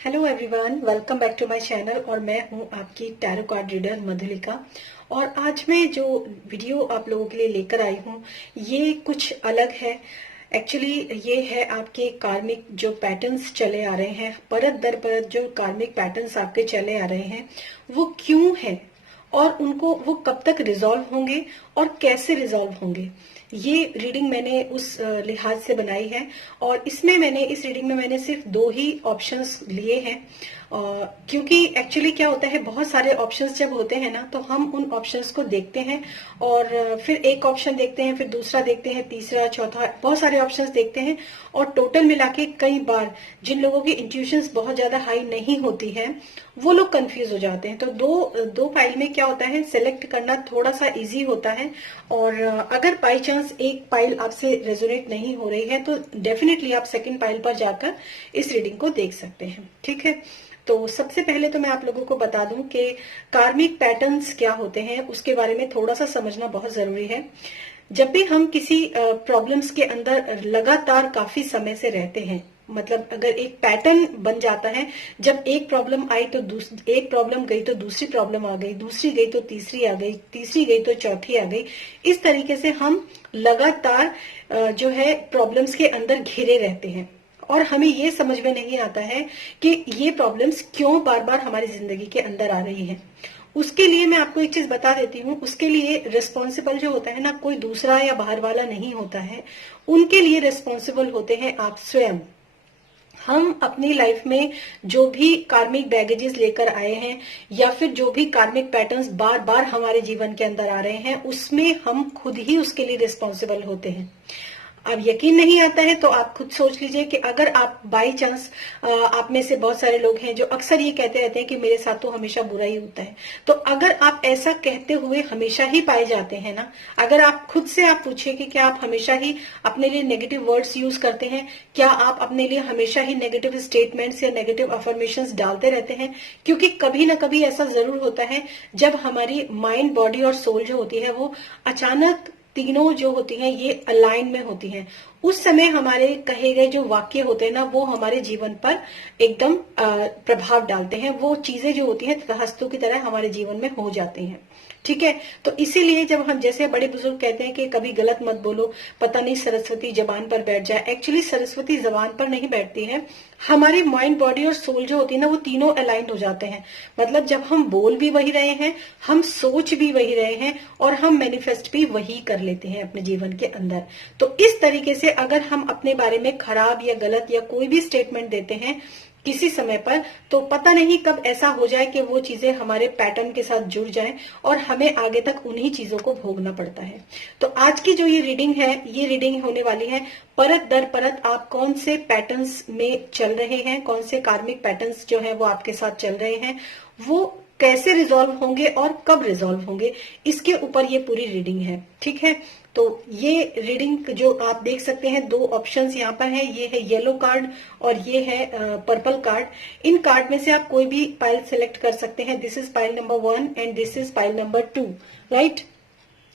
Hello everyone, welcome back to my channel. और मैं हूं आपकी टैरो कार्ड रीडर मधुलिका। और आज मैं जो वीडियो आप लोगों के लिए लेकर आई हूं ये कुछ अलग है। एक्चुअली ये है आपके कार्मिक जो पैटर्न्स चले आ रहे हैं, परत दर परत जो कार्मिक पैटर्न्स आपके चले आ रहे हैं वो क्यों है और उनको वो कब तक रिजॉल्व होंगे और कैसे रिजॉल्व होंगे। ये रीडिंग मैंने उस लिहाज से बनाई है। और इसमें इस रीडिंग में मैंने सिर्फ 2 ही ऑप्शंस लिए हैं, क्योंकि एक्चुअली क्या होता है, बहुत सारे ऑप्शंस जब होते हैं ना तो हम उन ऑप्शंस को देखते हैं और फिर एक ऑप्शन देखते हैं, फिर दूसरा देखते हैं, तीसरा, चौथा, बहुत सारे ऑप्शंस देखते हैं। और टोटल मिला के कई बार जिन लोगों की इंट्यूशंस बहुत ज्यादा हाई नहीं होती है वो लोग कंफ्यूज हो जाते हैं। तो दो फाइल में क्या होता है, सेलेक्ट करना थोड़ा सा इजी होता है। और अगर बाई चांस एक फाइल आपसे रेजोनेट नहीं हो रही है तो डेफिनेटली आप सेकंड फाइल पर जाकर इस रीडिंग को देख सकते हैं। ठीक है, तो सबसे पहले तो मैं आप लोगों को बता दूं कि कार्मिक पैटर्न्स क्या होते हैं, उसके बारे में थोड़ा सा समझना बहुत जरूरी है। जब भी हम किसी प्रॉब्लम्स के अंदर लगातार काफी समय से रहते हैं, मतलब अगर एक पैटर्न बन जाता है, जब एक प्रॉब्लम आई तो एक प्रॉब्लम गई तो दूसरी प्रॉब्लम आ गई, दूसरी गई तो तीसरी आ गई, तीसरी गई तो चौथी आ गई। इस तरीके से हम लगातार जो है प्रॉब्लम्स के अंदर घिरे रहते हैं और हमें ये समझ में नहीं आता है कि ये प्रॉब्लम्स क्यों बार बार हमारी जिंदगी के अंदर आ रही हैं। उसके लिए मैं आपको एक चीज बता देती हूँ, उसके लिए रिस्पॉन्सिबल जो होता है ना, कोई दूसरा या बाहर वाला नहीं होता है, उनके लिए रिस्पॉन्सिबल होते हैं आप स्वयं। हम अपनी लाइफ में जो भी कार्मिक बैगेजेस लेकर आए हैं या फिर जो भी कार्मिक पैटर्न्स बार बार हमारे जीवन के अंदर आ रहे हैं, उसमें हम खुद ही उसके लिए रिस्पॉन्सिबल होते हैं। अब यकीन नहीं आता है तो आप खुद सोच लीजिए कि अगर आप बाई चांस, आप में से बहुत सारे लोग हैं जो अक्सर ये कहते रहते हैं कि मेरे साथ तो हमेशा बुरा ही होता है। तो अगर आप ऐसा कहते हुए हमेशा ही पाए जाते हैं ना, अगर आप खुद से आप पूछिए कि क्या आप हमेशा ही अपने लिए नेगेटिव वर्ड्स यूज करते हैं, क्या आप अपने लिए हमेशा ही नेगेटिव स्टेटमेंट्स या नेगेटिव अफर्मेशंस डालते रहते हैं, क्योंकि कभी ना कभी ऐसा जरूर होता है जब हमारी माइंड, बॉडी और सोल जो होती है वो अचानक तीनों जो होती हैं ये अलाइन में होती हैं। उस समय हमारे कहे गए जो वाक्य होते हैं ना वो हमारे जीवन पर एकदम प्रभाव डालते हैं। वो चीजें जो होती हैं तहस्तों की तरह हमारे जीवन में हो जाती हैं। ठीक है, तो इसीलिए जब हम, जैसे बड़े बुजुर्ग कहते हैं कि कभी गलत मत बोलो, पता नहीं सरस्वती जबान पर बैठ जाए। एक्चुअली सरस्वती जबान पर नहीं बैठती है, हमारी माइंड, बॉडी और सोल जो होती है ना वो तीनों अलाइंड हो जाते हैं। मतलब जब हम बोल भी वही रहे हैं, हम सोच भी वही रहे हैं और हम मैनिफेस्ट भी वही कर लेते हैं अपने जीवन के अंदर। तो इस तरीके से अगर हम अपने बारे में खराब या गलत या कोई भी स्टेटमेंट देते हैं किसी समय पर, तो पता नहीं कब ऐसा हो जाए कि वो चीजें हमारे पैटर्न के साथ जुड़ जाएं और हमें आगे तक उन्हीं चीजों को भोगना पड़ता है। तो आज की जो ये रीडिंग है, ये रीडिंग होने वाली है परत दर परत आप कौन से पैटर्न्स में चल रहे हैं, कौन से कार्मिक पैटर्न्स जो है वो आपके साथ चल रहे हैं, वो कैसे रिजॉल्व होंगे और कब रिजॉल्व होंगे, इसके ऊपर ये पूरी रीडिंग है। ठीक है, तो ये रीडिंग जो आप देख सकते हैं, 2 ऑप्शंस यहाँ पर है, ये है येलो कार्ड और ये है पर्पल कार्ड। इन कार्ड में से आप कोई भी पाइल सिलेक्ट कर सकते हैं। This is pile number 1 and this is pile number 2, right.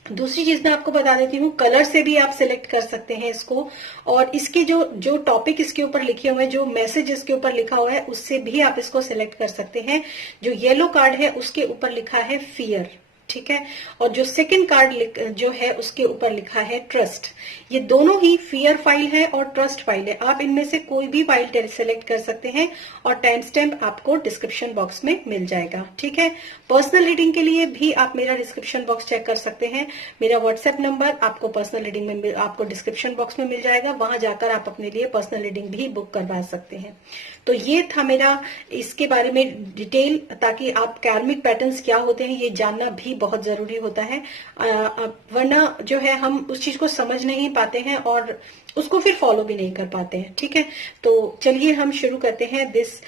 दूसरी चीज मैं आपको बता देती हूँ, कलर से भी आप सिलेक्ट कर सकते हैं इसको। और इसके जो टॉपिक इसके ऊपर लिखे हुए हैं, जो मैसेज इसके ऊपर लिखा हुआ है, उससे भी आप इसको सिलेक्ट कर सकते हैं। जो येलो कार्ड है उसके ऊपर लिखा है फियर, ठीक है। और जो सेकंड कार्ड जो है उसके ऊपर लिखा है ट्रस्ट। ये दोनों ही फियर फाइल है और ट्रस्ट फाइल है। आप इनमें से कोई भी फाइल सेलेक्ट कर सकते हैं और टाइम स्टैम्प आपको डिस्क्रिप्शन बॉक्स में मिल जाएगा। ठीक है, पर्सनल रीडिंग के लिए भी आप मेरा डिस्क्रिप्शन बॉक्स चेक कर सकते हैं। मेरा व्हाट्सएप नंबर आपको पर्सनल रीडिंग में आपको डिस्क्रिप्शन बॉक्स में मिल जाएगा, वहां जाकर आप अपने लिए पर्सनल रीडिंग भी बुक करवा सकते हैं। तो ये था मेरा इसके बारे में डिटेल, ताकि आप कार्मिक पैटर्न्स क्या होते हैं ये जानना भी बहुत जरूरी होता है। वरना जो है हम उस चीज को समझ नहीं पाते हैं और उसको फिर फॉलो भी नहीं कर पाते हैं। ठीक है, तो चलिए हम शुरू करते हैं। दिस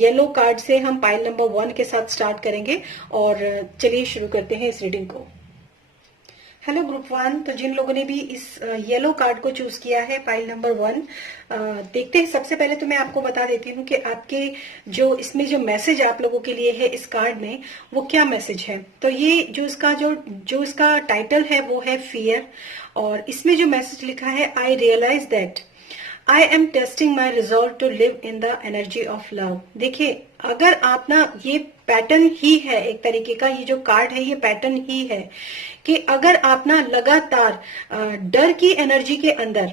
येलो कार्ड से हम पाइल नंबर 1 के साथ स्टार्ट करेंगे और चलिए शुरू करते हैं इस रीडिंग को। हेलो ग्रुप 1, तो जिन लोगों ने भी इस येलो कार्ड को चूज किया है, पाइल नंबर 1, देखते हैं। सबसे पहले तो मैं आपको बता देती हूँ कि आपके जो इसमें जो मैसेज आप लोगों के लिए है इस कार्ड में, वो क्या मैसेज है। तो ये जो इसका टाइटल है वो है फियर, और इसमें जो मैसेज लिखा है, I realise that I am testing my resolve to live in the energy of love. देखिए, अगर आप ना, ये पैटर्न ही है एक तरीके का, ये जो कार्ड है ये पैटर्न ही है कि अगर आप ना लगातार डर की एनर्जी के अंदर,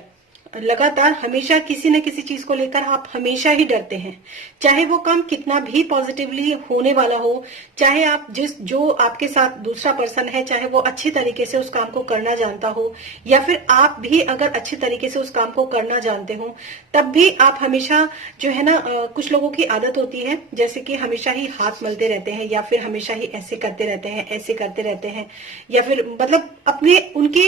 लगातार हमेशा किसी न किसी चीज को लेकर आप हमेशा ही डरते हैं, चाहे वो काम कितना भी पॉजिटिवली होने वाला हो, चाहे आप जो आपके साथ दूसरा पर्सन है, चाहे वो अच्छी तरीके से उस काम को करना जानता हो, या फिर आप भी अगर अच्छी तरीके से उस काम को करना जानते हो, तब भी आप हमेशा जो है ना, कुछ लोगों की आदत होती है जैसे कि हमेशा ही हाथ मलते रहते हैं, या फिर हमेशा ही ऐसे करते रहते हैं, ऐसे करते रहते हैं, या फिर मतलब अपने उनके,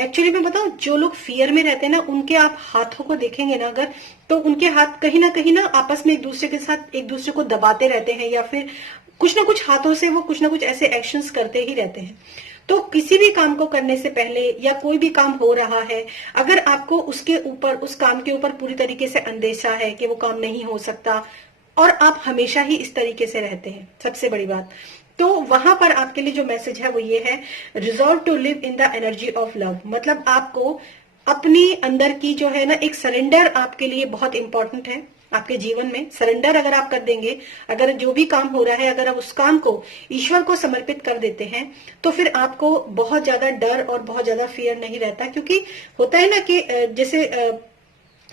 एक्चुअली मैं बताऊं, जो लोग फियर में रहते हैं ना, उनके आप हाथों को देखेंगे ना अगर, तो उनके हाथ कहीं ना आपस में एक दूसरे के साथ एक दूसरे को दबाते रहते हैं, या फिर कुछ ना कुछ हाथों से वो कुछ ना कुछ ऐसे एक्शंस करते ही रहते हैं। तो किसी भी काम को करने से पहले, या कोई भी काम हो रहा है, अगर आपको उसके ऊपर, उस काम के ऊपर पूरी तरीके से अंदेशा है कि वो काम नहीं हो सकता, और आप हमेशा ही इस तरीके से रहते हैं, सबसे बड़ी बात, तो वहां पर आपके लिए जो मैसेज है वो ये है, resolve to live in the energy of love. मतलब आपको अपनी अंदर की जो है ना, एक सरेंडर आपके लिए बहुत इंपॉर्टेंट है। आपके जीवन में सरेंडर अगर आप कर देंगे, अगर जो भी काम हो रहा है, अगर आप उस काम को ईश्वर को समर्पित कर देते हैं, तो फिर आपको बहुत ज्यादा डर और बहुत ज्यादा फियर नहीं रहता। क्योंकि होता है ना कि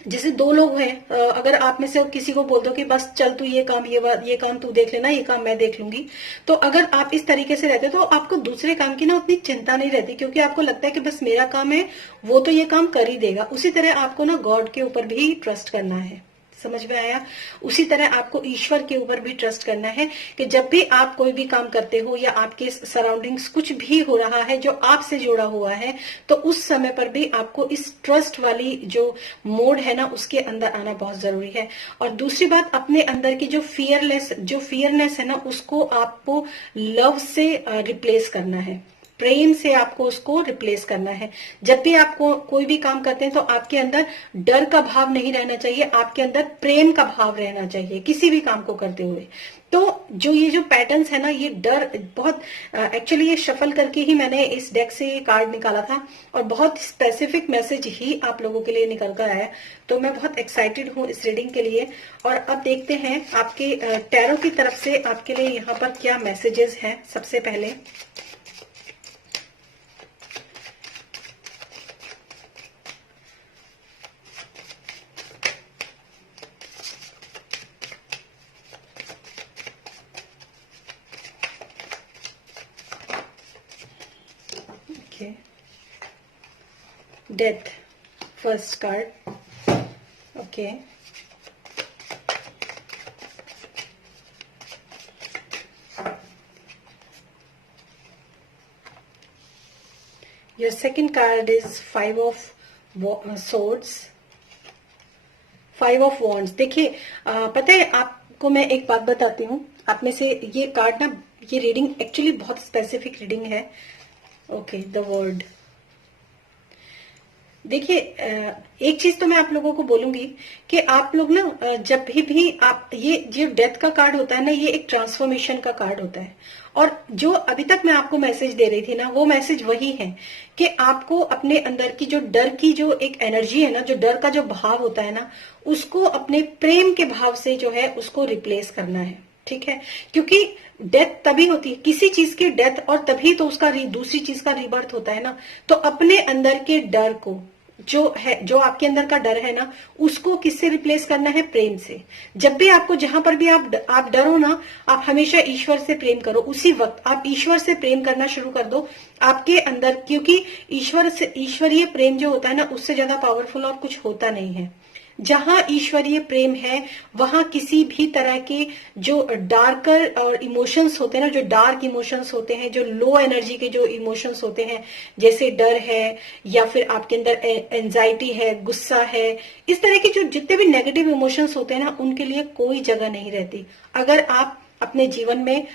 जैसे दो लोग हैं, अगर आप में से किसी को बोल दो कि बस चल तू ये काम तू देख लेना, ये काम मैं देख लूंगी, तो अगर आप इस तरीके से रहते तो आपको दूसरे काम की ना उतनी चिंता नहीं रहती, क्योंकि आपको लगता है कि बस मेरा काम है, वो तो ये काम कर ही देगा। उसी तरह आपको ना गॉड के ऊपर भी ट्रस्ट करना है, समझ में आया? उसी तरह आपको ईश्वर के ऊपर भी ट्रस्ट करना है कि जब भी आप कोई भी काम करते हो, या आपके सराउंडिंग्स कुछ भी हो रहा है जो आपसे जुड़ा हुआ है, तो उस समय पर भी आपको इस ट्रस्ट वाली जो मोड है ना, उसके अंदर आना बहुत जरूरी है। और दूसरी बात, अपने अंदर की जो फियरनेस है ना, उसको आपको लव से रिप्लेस करना है, प्रेम से आपको उसको रिप्लेस करना है। जब भी आपको कोई भी काम करते हैं, तो आपके अंदर डर का भाव नहीं रहना चाहिए, आपके अंदर प्रेम का भाव रहना चाहिए किसी भी काम को करते हुए। तो ये जो पैटर्न्स है ना, ये डर बहुत, एक्चुअली ये शफल करके ही मैंने इस डेक से ये कार्ड निकाला था, और बहुत स्पेसिफिक मैसेज ही आप लोगों के लिए निकल कर आया। तो मैं बहुत एक्साइटेड हूँ इस रीडिंग के लिए। और अब देखते हैं आपके टैरो की तरफ से आपके लिए यहाँ पर क्या मैसेजेस हैं। सबसे पहले death, first card, okay, your second card is 5 of swords, 5 of wands। देखिए, पता है आपको, मैं एक बात बताती हूँ, आप में से ये कार्ड ना, ये रीडिंग एक्चुअली बहुत स्पेसिफिक रीडिंग है। ओके, द वर्ड, देखिए, एक चीज तो मैं आप लोगों को बोलूंगी कि आप लोग ना, जब भी आप, ये जो डेथ का कार्ड होता है ना, ये एक ट्रांसफॉर्मेशन का कार्ड होता है। और जो अभी तक मैं आपको मैसेज दे रही थी ना, वो मैसेज वही है कि आपको अपने अंदर की जो डर की जो एक एनर्जी है ना, जो डर का जो भाव होता है ना, उसको अपने प्रेम के भाव से जो है उसको रिप्लेस करना है, ठीक है? क्योंकि डेथ तभी होती है, किसी चीज की डेथ, और तभी तो उसका दूसरी चीज का रीबर्थ होता है ना। तो अपने अंदर के डर को, जो आपके अंदर का डर है ना, उसको किससे रिप्लेस करना है? प्रेम से। जब भी आपको, जहां पर भी आप डरो ना, आप हमेशा ईश्वर से प्रेम करो। उसी वक्त आप ईश्वर से प्रेम करना शुरू कर दो आपके अंदर, क्योंकि ईश्वरीय प्रेम जो होता है ना, उससे ज्यादा पावरफुल और कुछ होता नहीं है। जहां ईश्वरीय प्रेम है, वहां किसी भी तरह के जो डार्कर और इमोशंस होते हैं ना, जो डार्क इमोशंस होते हैं, जो लो एनर्जी के जो इमोशंस होते हैं, जैसे डर है, या फिर आपके अंदर एंजाइटी है, गुस्सा है, इस तरह के जो जितने भी नेगेटिव इमोशंस होते हैं ना, उनके लिए कोई जगह नहीं रहती अगर आप अपने जीवन में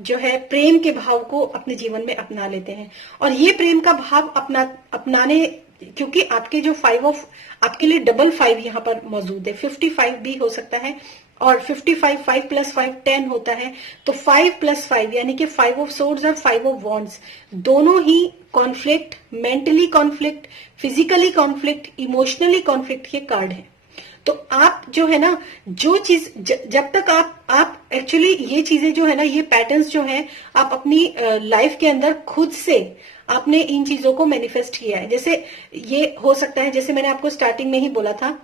जो है प्रेम के भाव को अपने जीवन में अपना लेते हैं। और ये प्रेम का भाव अपनाने, क्योंकि आपके जो 5 ऑफ, आपके लिए डबल 5 यहाँ पर मौजूद है, 55 भी हो सकता है, और 55, 5 + 5 10 होता है। तो 5 + 5 यानी कि 5 ऑफ सोर्ड्स और 5 ऑफ वॉन्ड्स, दोनों ही conflict, mentally conflict, physically conflict, emotionally conflict के कार्ड है। तो आप जो है ना, जो चीज जब तक आप एक्चुअली ये चीजें जो है ना, ये पैटर्न्स जो है, आप अपनी लाइफ के अंदर खुद से आपने इन चीजों को मैनिफेस्ट किया है। जैसे ये हो सकता है, जैसे मैंने आपको स्टार्टिंग में ही बोला था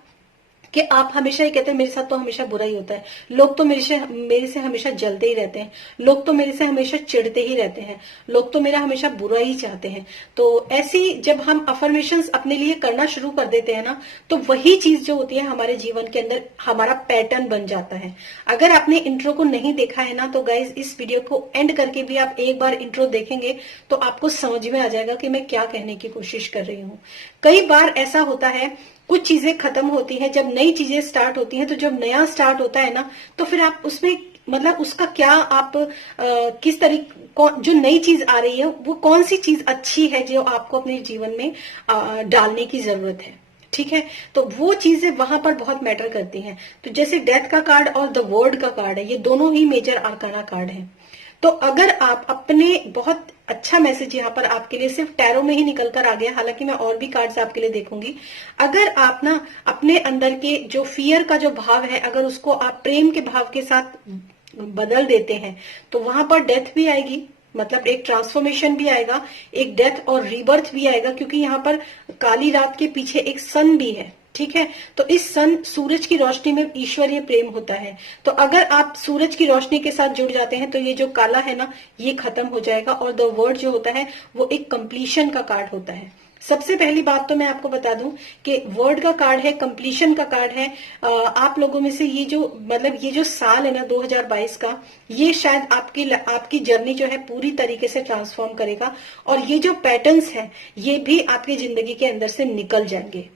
कि आप हमेशा ही कहते हैं मेरे साथ तो हमेशा बुरा ही होता है, लोग तो मेरे से हमेशा जलते ही रहते हैं, लोग तो मेरे से हमेशा चिढ़ते ही रहते हैं, लोग तो मेरा हमेशा बुरा ही चाहते हैं। तो ऐसी जब हम अफर्मेशंस अपने लिए करना शुरू कर देते हैं ना, तो वही चीज जो होती है हमारे जीवन के अंदर हमारा पैटर्न बन जाता है। अगर आपने इंट्रो को नहीं देखा है ना, तो गाइज इस वीडियो को एंड करके भी आप एक बार इंट्रो देखेंगे तो आपको समझ में आ जाएगा कि मैं क्या कहने की कोशिश कर रही हूँ। कई बार ऐसा होता है, कुछ चीजें खत्म होती हैं, जब नई चीजें स्टार्ट होती हैं, तो जब नया स्टार्ट होता है ना, तो फिर आप उसमें मतलब उसका क्या आप किस तरीके, जो नई चीज आ रही है वो कौन सी चीज अच्छी है जो आपको अपने जीवन में डालने की जरूरत है। ठीक है, तो वो चीजें वहां पर बहुत मैटर करती हैं। तो जैसे डेथ का कार्ड और द वर्ड का कार्ड है, ये दोनों ही मेजर आर्काना कार्ड हैं। तो अगर आप अपने, बहुत अच्छा मैसेज यहाँ पर आपके लिए सिर्फ टैरो में ही निकल कर आ गया, हालांकि मैं और भी कार्ड्स आपके लिए देखूंगी। अगर आप ना अपने अंदर के जो फियर का जो भाव है, अगर उसको आप प्रेम के भाव के साथ बदल देते हैं, तो वहां पर डेथ भी आएगी, मतलब एक ट्रांसफॉर्मेशन भी आएगा, एक डेथ और रीबर्थ भी आएगा, क्योंकि यहाँ पर काली रात के पीछे एक सन भी है। ठीक है, तो इस सन, सूरज की रोशनी में ईश्वरीय प्रेम होता है। तो अगर आप सूरज की रोशनी के साथ जुड़ जाते हैं, तो ये जो काला है ना, ये खत्म हो जाएगा। और द वर्ड जो होता है वो एक कंप्लीशन का कार्ड होता है। सबसे पहली बात तो मैं आपको बता दूं कि वर्ड का कार्ड है, कंप्लीशन का कार्ड है। आप लोगों में से ये जो, मतलब ये जो साल है ना 2022 का, ये शायद आपकी जर्नी जो है पूरी तरीके से ट्रांसफॉर्म करेगा, और ये जो पैटर्न्स है ये भी आपकी जिंदगी के अंदर से निकल जाएंगे।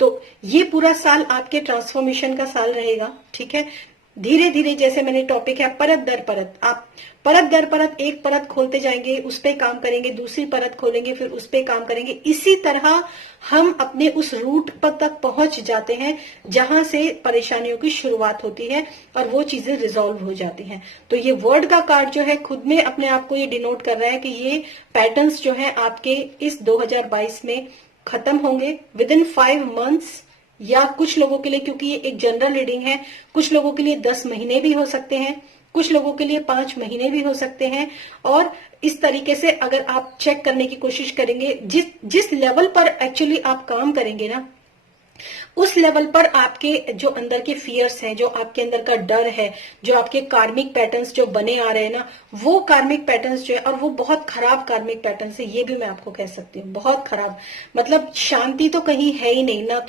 तो ये पूरा साल आपके ट्रांसफॉर्मेशन का साल रहेगा। ठीक है, धीरे धीरे, जैसे मैंने टॉपिक है परत दर परत, आप परत दर परत एक परत खोलते जाएंगे, उस पर काम करेंगे, दूसरी परत खोलेंगे, फिर उस पर काम करेंगे। इसी तरह हम अपने उस रूट पर तक पहुंच जाते हैं जहां से परेशानियों की शुरुआत होती है और वो चीजें रिजॉल्व हो जाती हैं। तो ये वर्ड का कार्ड जो है खुद में अपने आप को ये डिनोट कर रहा है कि ये पैटर्न्स जो है आपके इस 2022 में खत्म होंगे विद इन 5 मंथ्स, या कुछ लोगों के लिए, क्योंकि ये एक जनरल रीडिंग है, कुछ लोगों के लिए 10 महीने भी हो सकते हैं, कुछ लोगों के लिए 5 महीने भी हो सकते हैं। और इस तरीके से अगर आप चेक करने की कोशिश करेंगे, जिस लेवल पर एक्चुअली आप काम करेंगे ना, उस लेवल पर आपके जो अंदर के फियर्स हैं, जो आपके अंदर का डर है, जो आपके कार्मिक पैटर्न्स जो बने आ रहे हैं ना, वो कार्मिक पैटर्न्स जो है, और वो बहुत खराब कार्मिक पैटर्न्स है, ये भी मैं आपको कह सकती हूँ, बहुत खराब। मतलब शांति तो कहीं है ही नहीं, ना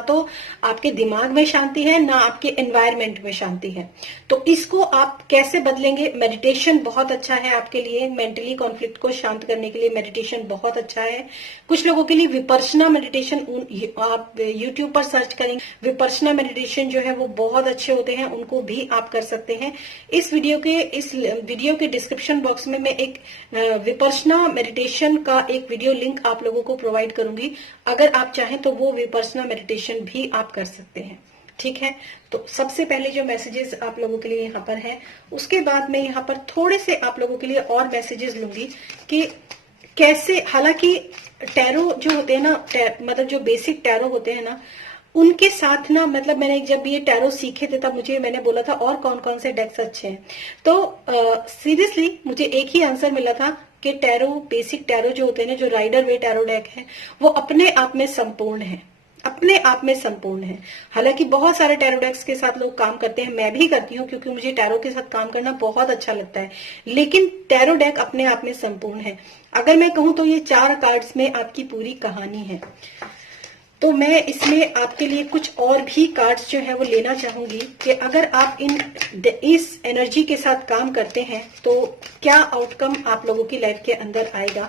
तो आपके दिमाग में शांति है, ना आपके एनवायरमेंट में शांति है। तो इसको आप कैसे बदलेंगे? मेडिटेशन बहुत अच्छा है आपके लिए, मेंटली कॉन्फ्लिक्ट को शांत करने के लिए मेडिटेशन बहुत अच्छा है। कुछ लोगों के लिए विपर्सना मेडिटेशन, आप यूट्यूब पर सर्च करेंगे, विपर्सना मेडिटेशन जो है वो बहुत अच्छे होते हैं, उनको भी आप कर सकते हैं। इस वीडियो के डिस्क्रिप्शन बॉक्स में मैं एक विपर्सना मेडिटेशन का एक वीडियो लिंक आप लोगों को प्रोवाइड करूंगी। अगर आप चाहें तो वो विपर्सना मेडिटेशन भी आप कर सकते हैं। ठीक है, तो सबसे पहले जो मैसेजेस आप लोगों के लिए यहाँ पर है, उसके बाद मैं यहाँ पर थोड़े से आप लोगों के लिए और मैसेजेस लूंगी कि कैसे, हालांकि टैरो जो होते हैं ना, मतलब जो बेसिक टैरो होते हैं ना, उनके साथ ना, मतलब मैंने जब ये टैरो सीखे थे तब मैंने बोला था और कौन कौन से डेक्स अच्छे हैं, तो सीरियसली मुझे एक ही आंसर मिला था कि टैरो, बेसिक टैरो जो होते हैं ना, जो राइडर वे टैरो डेक है, वो अपने आप में संपूर्ण है, अपने आप में संपूर्ण है। हालांकि बहुत सारे टैरो डेक्स के साथ लोग काम करते हैं, मैं भी करती हूँ क्योंकि मुझे टैरो के साथ काम करना बहुत अच्छा लगता है, लेकिन टैरो डेक अपने आप में संपूर्ण है। अगर मैं कहूँ तो ये 4 कार्ड्स में आपकी पूरी कहानी है। तो मैं इसमें आपके लिए कुछ और भी कार्ड्स जो है वो लेना चाहूंगी कि अगर आप इस एनर्जी के साथ काम करते हैं तो क्या आउटकम आप लोगों की लाइफ के अंदर आएगा,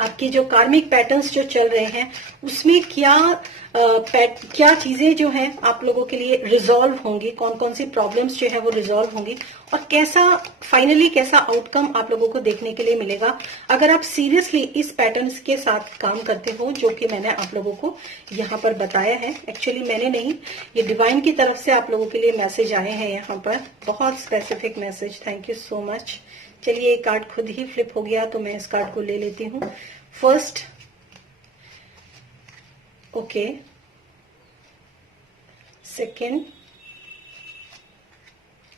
आपकी जो कार्मिक पैटर्न्स जो चल रहे हैं उसमें क्या चीजें जो हैं आप लोगों के लिए रिजॉल्व होंगी, कौन कौन सी प्रॉब्लम्स जो है वो रिजॉल्व होंगी, और फाइनली कैसा आउटकम आप लोगों को देखने के लिए मिलेगा अगर आप सीरियसली इस पैटर्न्स के साथ काम करते हो, जो कि मैंने आप लोगों को यहाँ पर बताया है। एक्चुअली मैंने नहीं, ये डिवाइन की तरफ से आप लोगों के लिए मैसेज आए हैं यहाँ पर, बहुत specific message, thank you so much. चलिए, एक कार्ड खुद ही फ्लिप हो गया तो मैं इस कार्ड को ले लेती हूँ। First, okay, second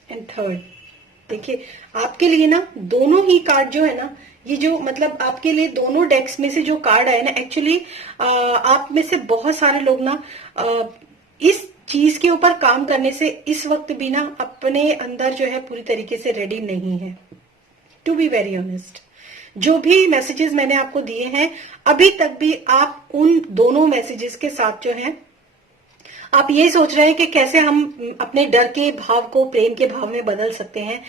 and third. देखिए आपके लिए ना दोनों ही कार्ड जो है ना, ये जो मतलब आपके लिए दोनों डेक्स में से जो कार्ड आए ना, एक्चुअली आप में से बहुत सारे लोग ना इस चीज के ऊपर काम करने से इस वक्त भी ना अपने अंदर जो है पूरी तरीके से रेडी नहीं है। टू बी वेरी ऑनेस्ट, जो भी मैसेजेस मैंने आपको दिए हैं अभी तक भी आप उन दोनों मैसेजेस के साथ जो है आप ये सोच रहे हैं कि कैसे हम अपने डर के भाव को प्रेम के भाव में बदल सकते हैं।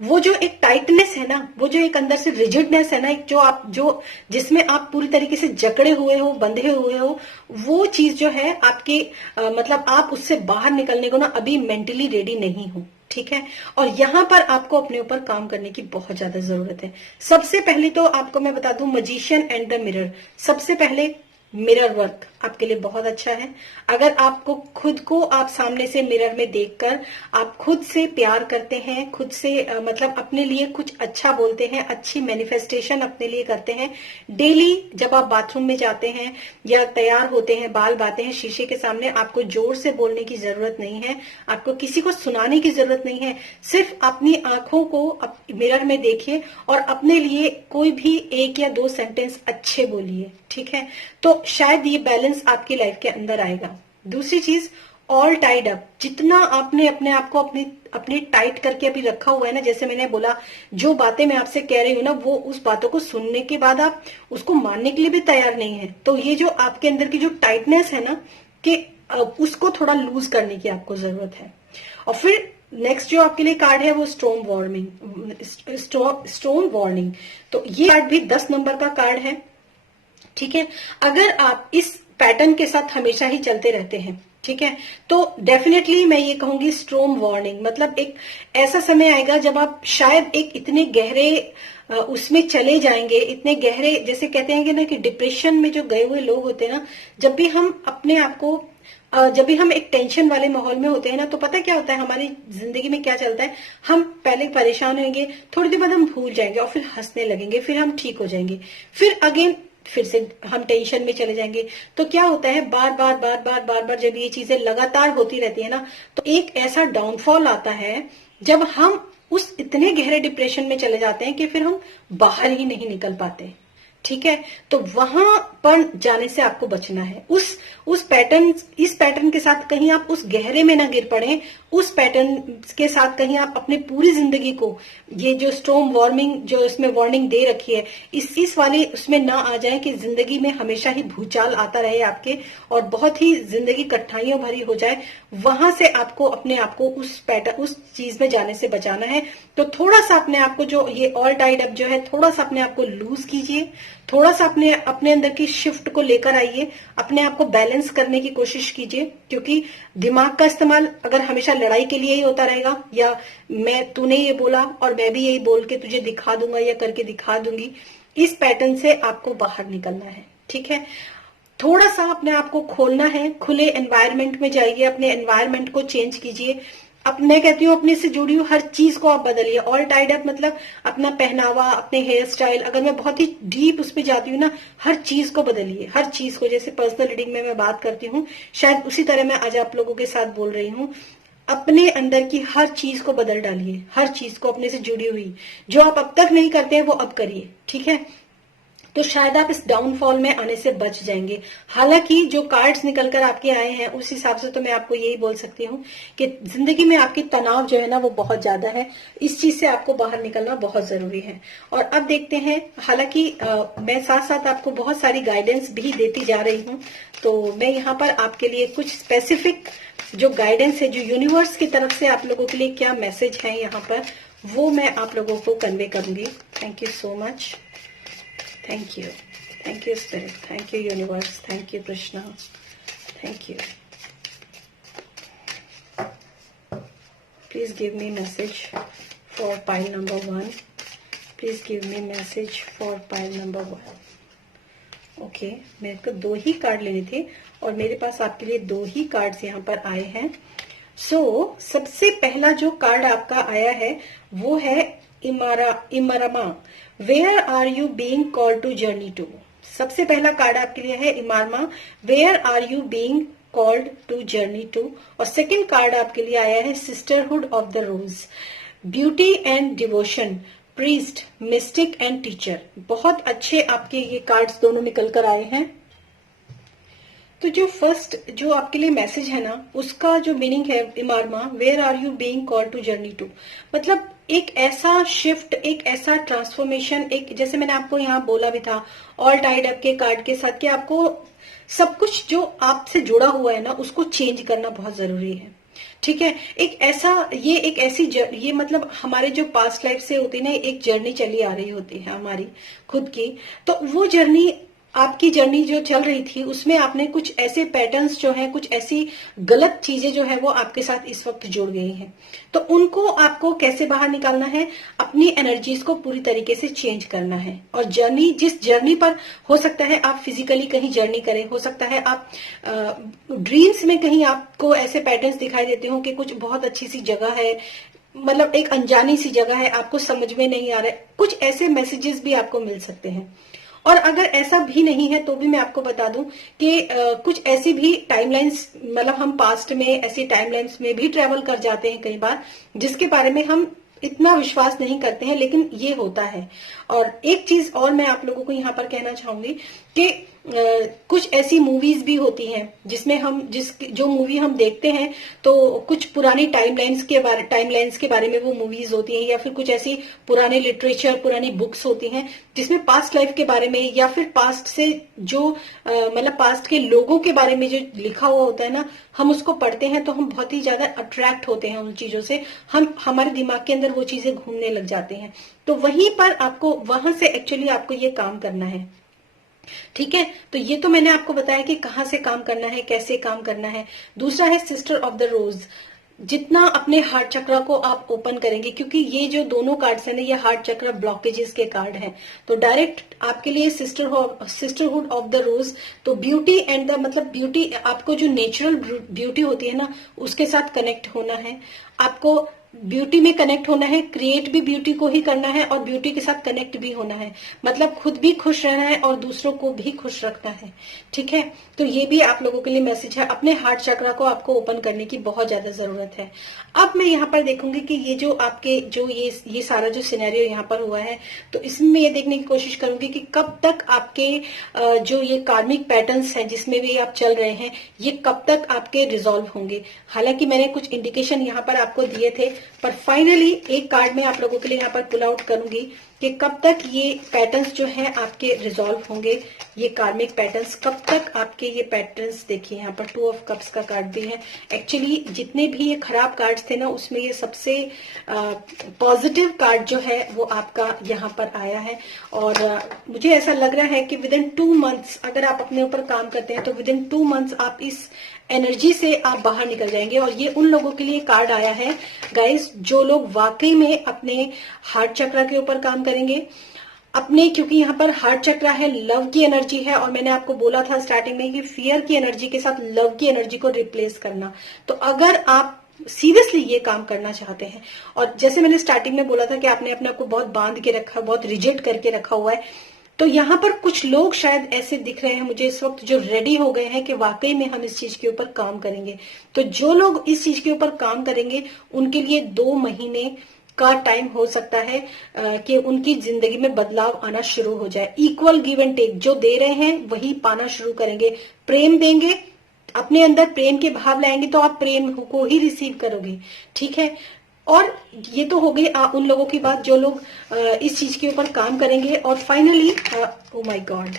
वो जो एक टाइटनेस है ना, वो जो एक अंदर से रिजिडनेस है ना, एक जो जिसमें आप पूरी तरीके से जकड़े हुए हो, बंधे हुए हो, वो चीज जो है आपके मतलब आप उससे बाहर निकलने को ना अभी मेंटली रेडी नहीं हो। ठीक है, और यहाँ पर आपको अपने ऊपर काम करने की बहुत ज्यादा जरूरत है। सबसे पहले तो आपको मैं बता दूं, मजिशियन एंड द मिरर। सबसे पहले मिरर वर्क आपके लिए बहुत अच्छा है। अगर आपको खुद को आप सामने से मिरर में देखकर आप खुद से प्यार करते हैं, खुद से मतलब अपने लिए कुछ अच्छा बोलते हैं, अच्छी मैनिफेस्टेशन अपने लिए करते हैं, डेली जब आप बाथरूम में जाते हैं या तैयार होते हैं, बाल बाते हैं शीशे के सामने, आपको जोर से बोलने की जरूरत नहीं है, आपको किसी को सुनाने की जरूरत नहीं है। सिर्फ अपनी आंखों को मिरर में देखिए और अपने लिए कोई भी 1 या 2 सेंटेंस अच्छे बोलिए। ठीक है, तो शायद ये बैलेंस आपकी लाइफ के अंदर आएगा। दूसरी चीज, ऑल टाइड अप। जितना आपने अपने आप को अपने टाइट करके अभी रखा हुआ है ना, जैसे मैंने बोला, जो बातें मैं आपसे कह रही हूं ना, वो उस बातों को सुनने के बाद आप उसको मानने के लिए भी तैयार नहीं है। तो ये जो आपके अंदर की जो टाइटनेस है ना, कि उसको थोड़ा लूज करने की आपको जरूरत है। और फिर नेक्स्ट जो आपके लिए कार्ड है वो स्टॉर्म वार्निंग। तो ये कार्ड भी 10 नंबर का कार्ड है। ठीक है, अगर आप इस पैटर्न के साथ हमेशा ही चलते रहते हैं, ठीक है, तो डेफिनेटली मैं ये कहूंगी स्टॉर्म वार्निंग, मतलब एक ऐसा समय आएगा जब आप शायद एक इतने गहरे उसमें चले जाएंगे, इतने गहरे, जैसे कहते हैं कि ना कि डिप्रेशन में जो गए हुए लोग होते हैं ना, जब भी हम अपने आप को जब भी हम एक टेंशन वाले माहौल में होते हैं ना, तो पता क्या होता है, हमारी जिंदगी में क्या चलता है, हम पहले परेशान होंगे, थोड़ी देर बाद हम भूल जाएंगे और फिर हंसने लगेंगे, फिर हम ठीक हो जाएंगे, फिर अगेन फिर से हम टेंशन में चले जाएंगे। तो क्या होता है, बार बार बार बार बार बार जब ये चीजें लगातार होती रहती है ना, तो एक ऐसा डाउनफॉल आता है जब हम उस इतने गहरे डिप्रेशन में चले जाते हैं कि फिर हम बाहर ही नहीं निकल पाते। ठीक है, तो वहां पर जाने से आपको बचना है। इस पैटर्न के साथ कहीं आप उस गहरे में ना गिर पड़े, उस पैटर्न के साथ कहीं आप अपनी पूरी जिंदगी को, ये जो स्टॉर्म वार्निंग जो इसमें वार्निंग दे रखी है, इस वाले उसमें ना आ जाए कि जिंदगी में हमेशा ही भूचाल आता रहे आपके और बहुत ही जिंदगी कठिनाइयों भरी हो जाए। वहां से आपको अपने आप को उस चीज में जाने से बचाना है। तो थोड़ा सा अपने आप को, जो ये ऑल टाइड अप जो है, थोड़ा सा अपने आप को लूज कीजिए, थोड़ा सा अपने अंदर की शिफ्ट को लेकर आइए, अपने आप को बैलेंस करने की कोशिश कीजिए। क्योंकि दिमाग का इस्तेमाल अगर हमेशा लड़ाई के लिए ही होता रहेगा, या तूने ये बोला और मैं भी यही बोल के तुझे दिखा दूंगा या करके दिखा दूंगी, इस पैटर्न से आपको बाहर निकलना है। ठीक है, थोड़ा सा अपने आप को खोलना है, खुले एनवायरनमेंट में जाइए, अपने एनवायरनमेंट को चेंज कीजिए। अब मैं कहती हूँ अपने से जुड़ी हुई हर चीज को आप बदलिए। ऑल टाइड अप मतलब अपना पहनावा, अपने हेयर स्टाइल, अगर मैं बहुत ही डीप उसमें जाती हूँ ना, हर चीज को बदलिए, हर चीज को। जैसे पर्सनल रीडिंग में मैं बात करती हूँ, शायद उसी तरह मैं आज आप लोगों के साथ बोल रही हूँ। अपने अंदर की हर चीज को बदल डालिए, हर चीज को अपने से जुड़ी हुई, जो आप अब तक नहीं करते हैं वो अब करिए। ठीक है, तो शायद आप इस डाउनफॉल में आने से बच जाएंगे। हालांकि जो कार्ड्स निकलकर आपके आए हैं उस हिसाब से तो मैं आपको यही बोल सकती हूँ कि जिंदगी में आपकी तनाव जो है ना वो बहुत ज्यादा है, इस चीज से आपको बाहर निकलना बहुत जरूरी है। और अब देखते हैं, हालांकि मैं साथ साथ आपको बहुत सारी गाइडेंस भी देती जा रही हूँ, तो मैं यहाँ पर आपके लिए कुछ स्पेसिफिक जो गाइडेंस है, जो यूनिवर्स की तरफ से आप लोगों के लिए क्या मैसेज है यहाँ पर, वो मैं आप लोगों को कन्वे करूंगी। Thank you so much. Thank you. Thank you, Spirit. Thank you, Universe. Thank you, Krishna. Thank you. Please give me message for pile number 1. Please give me message for pile number 1. Okay, मेरे को 2 ही card लेने थे और मेरे पास आपके लिए 2 ही cards यहाँ पर आए हैं। सबसे पहला जो कार्ड आपका आया है वो है Immrama. Where are you being called to journey to. सबसे पहला कार्ड आपके लिए है Immrama, where are you being called to journey to. और सेकंड कार्ड आपके लिए आया है sisterhood of the rose, beauty and devotion, priest, mystic and teacher. बहुत अच्छे आपके ये कार्ड्स दोनों निकल कर आए हैं। तो जो फर्स्ट जो आपके लिए मैसेज है ना, उसका जो मीनिंग है Immrama, where are you being called to journey to, मतलब एक ऐसा शिफ्ट, एक ऐसा ट्रांसफॉर्मेशन, एक जैसे मैंने आपको यहाँ बोला भी था ऑल टाइड अप के कार्ड के साथ कि आपको सब कुछ जो आपसे जुड़ा हुआ है ना उसको चेंज करना बहुत जरूरी है। ठीक है, एक ऐसा एक ऐसी ये मतलब हमारे जो पास्ट लाइफ से होती है ना, एक जर्नी चली आ रही होती है हमारी खुद की, तो वो जर्नी आपकी जर्नी जो चल रही थी उसमें आपने कुछ ऐसे पैटर्न्स जो है, कुछ ऐसी गलत चीजें जो है वो आपके साथ इस वक्त जुड़ गई हैं। तो उनको आपको कैसे बाहर निकालना है, अपनी एनर्जीज को पूरी तरीके से चेंज करना है। और जर्नी, जिस जर्नी पर हो सकता है आप फिजिकली कहीं जर्नी करें, हो सकता है आप ड्रीम्स में कहीं आपको ऐसे पैटर्न्स दिखाई देते हो कि कुछ बहुत अच्छी सी जगह है, मतलब एक अनजानी सी जगह है, आपको समझ में नहीं आ रहा है, कुछ ऐसे मैसेजेस भी आपको मिल सकते हैं। और अगर ऐसा भी नहीं है तो भी मैं आपको बता दूं कि कुछ ऐसी भी टाइमलाइंस, मतलब हम पास्ट में ऐसी टाइमलाइंस में भी ट्रेवल कर जाते हैं कई बार, जिसके बारे में हम इतना विश्वास नहीं करते हैं, लेकिन ये होता है। और एक चीज और मैं आप लोगों को यहाँ पर कहना चाहूंगी कि कुछ ऐसी मूवीज भी होती हैं जिसमें हम जो मूवी हम देखते हैं तो कुछ पुरानी टाइमलाइंस के बारे में वो मूवीज होती हैं, या फिर कुछ ऐसी पुराने लिटरेचर, पुरानी बुक्स होती हैं जिसमें पास्ट लाइफ के बारे में या फिर पास्ट से जो मतलब पास्ट के लोगों के बारे में जो लिखा हुआ होता है ना, हम उसको पढ़ते हैं तो हम बहुत ही ज्यादा अट्रैक्ट होते हैं उन चीजों से, हमारे दिमाग के अंदर वो चीजें घूमने लग जाते हैं। तो वहीं पर आपको, वहां से एक्चुअली आपको ये काम करना है। ठीक है, तो ये तो मैंने आपको बताया कि कहां से काम करना है, कैसे काम करना है। दूसरा है सिस्टर ऑफ द रोज, जितना अपने हार्ट चक्र को आप ओपन करेंगे, क्योंकि ये जो दोनों कार्ड्स हैं ना, ये हार्ट चक्र ब्लॉकेजेस के कार्ड हैं, तो डायरेक्ट आपके लिए सिस्टरहुड ऑफ द रोज, तो ब्यूटी एंड द, मतलब ब्यूटी, आपको जो नेचुरल ब्यूटी होती है ना उसके साथ कनेक्ट होना है, आपको ब्यूटी में कनेक्ट होना है, क्रिएट भी ब्यूटी को ही करना है और ब्यूटी के साथ कनेक्ट भी होना है, मतलब खुद भी खुश रहना है और दूसरों को भी खुश रखना है। ठीक है, तो ये भी आप लोगों के लिए मैसेज है, अपने हार्ट चक्र को आपको ओपन करने की बहुत ज्यादा जरूरत है। अब मैं यहाँ पर देखूंगी कि ये जो आपके जो ये सारा जो सिनेरियो यहाँ पर हुआ है, तो इसमें मैं ये देखने की कोशिश करूंगी कि कब तक आपके जो ये कार्मिक पैटर्न्स हैं जिसमें भी आप चल रहे हैं, ये कब तक आपके रिजॉल्व होंगे। हालांकि मैंने कुछ इंडिकेशन यहाँ पर आपको दिए थे, पर फाइनली एक कार्ड में आप लोगों के लिए यहाँ पर पुल आउट करूंगी कि कब तक ये पैटर्न्स जो हैं आपके रिजॉल्व होंगे, ये कार्मिक पैटर्न्स कब तक आपके, ये पैटर्न्स देखिए यहाँ पर 2 ऑफ कप्स का कार्ड भी है। एक्चुअली जितने भी ये खराब कार्ड्स थे ना, उसमें ये सबसे पॉजिटिव कार्ड जो है वो आपका यहाँ पर आया है। और मुझे ऐसा लग रहा है कि विद इन 2 मंथ्स अगर आप अपने ऊपर काम करते हैं तो विद इन 2 मंथ्स आप इस एनर्जी से आप बाहर निकल जाएंगे। और ये उन लोगों के लिए कार्ड आया है गाइस, जो लोग वाकई में अपने हार्ट चक्र के ऊपर काम करेंगे, अपने, क्योंकि यहाँ पर हार्ट चक्र है, लव की एनर्जी है, और मैंने आपको बोला था स्टार्टिंग में कि फियर की एनर्जी के साथ लव की एनर्जी को रिप्लेस करना। तो अगर आप सीरियसली ये काम करना चाहते हैं, और जैसे मैंने स्टार्टिंग में बोला था कि आपने अपने आप को बहुत बांध के रखा, बहुत रिजिड करके रखा हुआ है, तो यहाँ पर कुछ लोग शायद ऐसे दिख रहे हैं मुझे इस वक्त जो रेडी हो गए हैं कि वाकई में हम इस चीज के ऊपर काम करेंगे। तो जो लोग इस चीज के ऊपर काम करेंगे उनके लिए 2 महीने का टाइम हो सकता है कि उनकी जिंदगी में बदलाव आना शुरू हो जाए। इक्वल गिव एंड टेक, जो दे रहे हैं वही पाना शुरू करेंगे। प्रेम देंगे, अपने अंदर प्रेम के भाव लाएंगे तो आप प्रेम को ही रिसीव करोगे। ठीक है, और ये तो हो गई उन लोगों की बात जो लोग इस चीज के ऊपर काम करेंगे। और फाइनली ओ माय गॉड,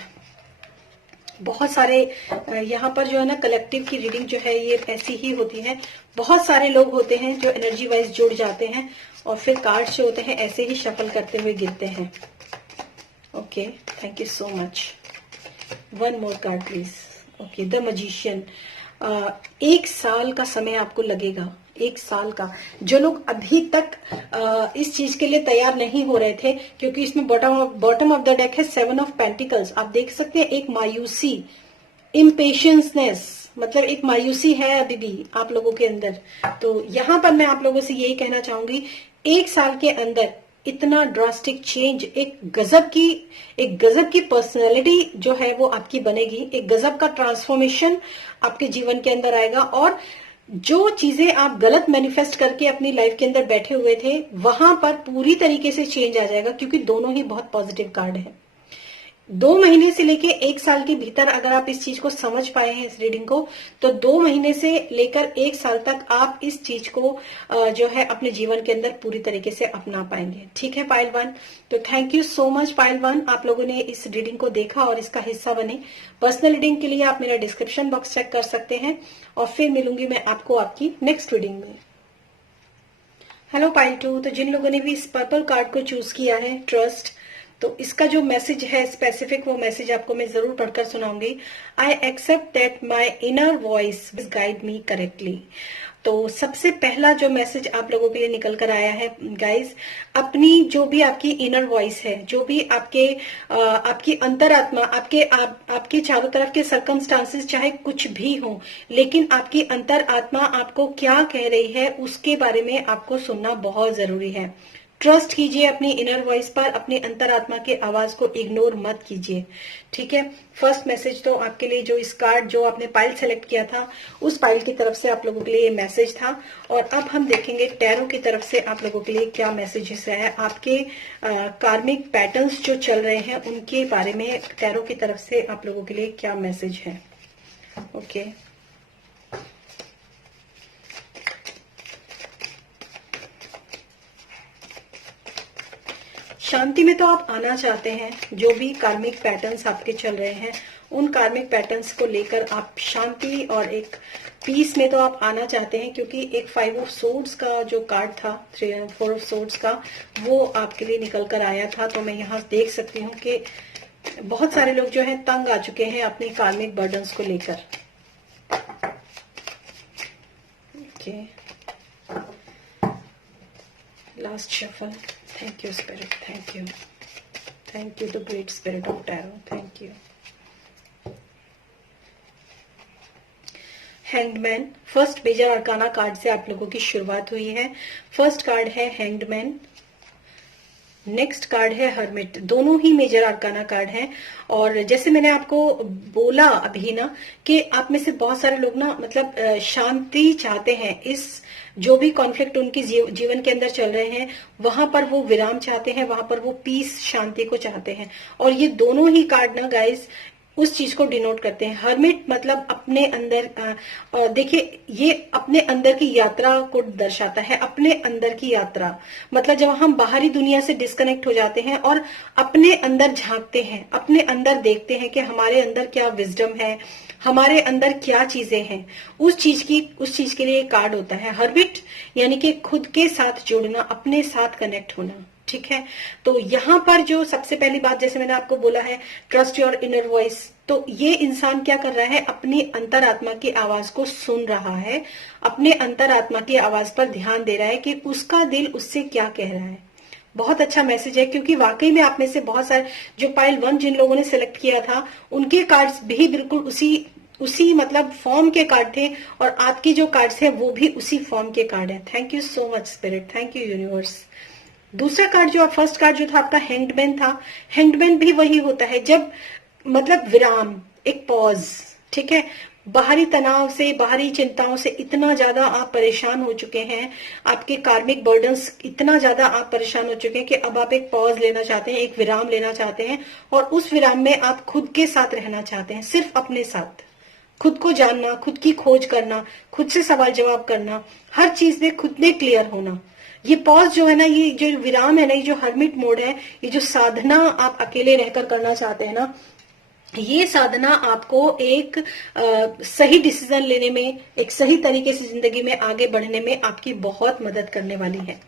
बहुत सारे यहाँ पर जो है ना कलेक्टिव की रीडिंग जो है ये ऐसी ही होती है। बहुत सारे लोग होते हैं जो एनर्जी वाइज जुड़ जाते हैं और फिर कार्ड्स जो होते हैं ऐसे ही शफल करते हुए गिरते हैं। Okay, thank you so much. 1 more card please. Okay, the magician. 1 साल का समय आपको लगेगा, 1 साल का। जो लोग अभी तक इस चीज के लिए तैयार नहीं हो रहे थे, क्योंकि इसमें बॉटम ऑफ द डेक है 7 ऑफ पेंटिकल्स। आप देख सकते हैं एक मायूसी, इम्पेशंसनेस, मतलब एक मायूसी है अभी भी आप लोगों के अंदर। तो यहां पर मैं आप लोगों से यही कहना चाहूंगी, 1 साल के अंदर इतना ड्रास्टिक चेंज, एक गजब की पर्सनैलिटी जो है वो आपकी बनेगी, एक गजब का ट्रांसफॉर्मेशन आपके जीवन के अंदर आएगा। और जो चीजें आप गलत मैनिफेस्ट करके अपनी लाइफ के अंदर बैठे हुए थे, वहां पर पूरी तरीके से चेंज आ जाएगा, क्योंकि दोनों ही बहुत पॉजिटिव कार्ड है। 2 महीने से लेके 1 साल के भीतर अगर आप इस चीज को समझ पाए हैं, इस रीडिंग को, तो 2 महीने से लेकर 1 साल तक आप इस चीज को जो है अपने जीवन के अंदर पूरी तरीके से अपना पाएंगे। ठीक है पाइल 1, तो thank you so much pile 1, आप लोगों ने इस रीडिंग को देखा और इसका हिस्सा बने। पर्सनल रीडिंग के लिए आप मेरा डिस्क्रिप्शन बॉक्स चेक कर सकते हैं, और फिर मिलूंगी मैं आपको आपकी नेक्स्ट रीडिंग में। हेलो पाइल 2, तो जिन लोगों ने भी इस पर्पल कार्ड को चूज किया है, ट्रस्ट, तो इसका जो मैसेज है स्पेसिफिक, वो मैसेज आपको मैं जरूर पढ़कर सुनाऊंगी। I accept that my inner voice guide me correctly. तो सबसे पहला जो मैसेज आप लोगों के लिए निकल कर आया है गाइस, अपनी जो भी आपकी इनर वॉइस है, जो भी आपकी अंतरात्मा, आपके चारों तरफ के सर्कमस्टांसेस चाहे कुछ भी हो, लेकिन आपकी अंतरात्मा आपको क्या कह रही है उसके बारे में आपको सुनना बहुत जरूरी है। ट्रस्ट कीजिए अपनी इनर वॉइस पर, अपनी अंतरात्मा की आवाज को इग्नोर मत कीजिए। ठीक है, फर्स्ट मैसेज तो आपके लिए, जो इस कार्ड जो आपने पाइल सेलेक्ट किया था, उस पाइल की तरफ से आप लोगों के लिए ये मैसेज था। और अब हम देखेंगे टैरो की तरफ से आप लोगों के लिए क्या मैसेजेस है, आपके कार्मिक पैटर्न्स जो चल रहे हैं उनके बारे में टैरो की तरफ से आप लोगों के लिए क्या मैसेज है। ओके, शांति में तो आप आना चाहते हैं, जो भी कार्मिक पैटर्न्स आपके चल रहे हैं उन कार्मिक पैटर्न्स को लेकर आप शांति और एक पीस में तो आप आना चाहते हैं, क्योंकि एक 5 ऑफ सोर्ड्स का जो कार्ड था, 3 और 4 ऑफ सोर्ड्स का, वो आपके लिए निकल कर आया था। तो मैं यहाँ देख सकती हूँ कि बहुत सारे लोग जो है तंग आ चुके हैं अपने कार्मिक बर्डन्स को लेकर। Okay, last shuffle. Thank you, Spirit. Thank you. Thank you, the great Spirit of Tarot. Thank you. Hanged Man. First major arcana card से आप लोगों की शुरुआत हुई है। फर्स्ट कार्ड है हैंग्ड मैन, नेक्स्ट कार्ड है हर्मिट। दोनों ही मेजर अरकाना कार्ड हैं। और जैसे मैंने आपको बोला अभी ना, कि आप में से बहुत सारे लोग ना मतलब शांति चाहते हैं, इस जो भी कॉन्फ्लिक्ट उनकी जीवन के अंदर चल रहे हैं वहां पर वो विराम चाहते हैं, वहां पर वो पीस, शांति को चाहते हैं। और ये दोनों ही कार्ड ना गाइस उस चीज को डिनोट करते हैं। हर्मिट मतलब अपने अंदर, देखिए ये अपने अंदर की यात्रा को दर्शाता है। अपने अंदर की यात्रा मतलब जब हम बाहरी दुनिया से डिस्कनेक्ट हो जाते हैं और अपने अंदर झांकते हैं, अपने अंदर देखते हैं कि हमारे अंदर क्या विजडम है, हमारे अंदर क्या चीजें हैं, उस चीज के लिए कार्ड होता है हर्मिट, यानी कि खुद के साथ जुड़ना, अपने साथ कनेक्ट होना। ठीक है, तो यहाँ पर जो सबसे पहली बात, जैसे मैंने आपको बोला है, ट्रस्ट योर इनर वॉइस। तो ये इंसान क्या कर रहा है, अपनी अंतरात्मा की आवाज को सुन रहा है, अपने अंतरात्मा की आवाज पर ध्यान दे रहा है कि उसका दिल उससे क्या कह रहा है। बहुत अच्छा मैसेज है, क्योंकि वाकई में आप में से बहुत सारे, जो पाइल 1 जिन लोगों ने सिलेक्ट किया था, उनके कार्ड्स भी बिल्कुल उसी मतलब फॉर्म के कार्ड थे, और आपके जो कार्ड्स हैं वो भी उसी फॉर्म के कार्ड हैं। Thank you so much spirit, thank you universe. दूसरा कार्ड जो फर्स्ट कार्ड जो था आपका हैंग्डमैन था। हैंग्डमैन भी वही होता है जब मतलब विराम, एक पॉज। ठीक है, बाहरी तनाव से, बाहरी चिंताओं से इतना ज्यादा आप परेशान हो चुके हैं, आपके कार्मिक बर्डन्स इतना ज्यादा आप परेशान हो चुके हैं कि अब आप एक पॉज लेना चाहते हैं, एक विराम लेना चाहते हैं, और उस विराम में आप खुद के साथ रहना चाहते हैं, सिर्फ अपने साथ, खुद को जानना, खुद की खोज करना, खुद से सवाल जवाब करना, हर चीज में खुद में क्लियर होना। ये पॉज जो है ना, ये जो विराम है ना, ये जो हर्मिट मोड है, ये जो साधना आप अकेले रहकर करना चाहते हैं ना, ये साधना आपको एक सही डिसीजन लेने में, एक सही तरीके से जिंदगी में आगे बढ़ने में आपकी बहुत मदद करने वाली है।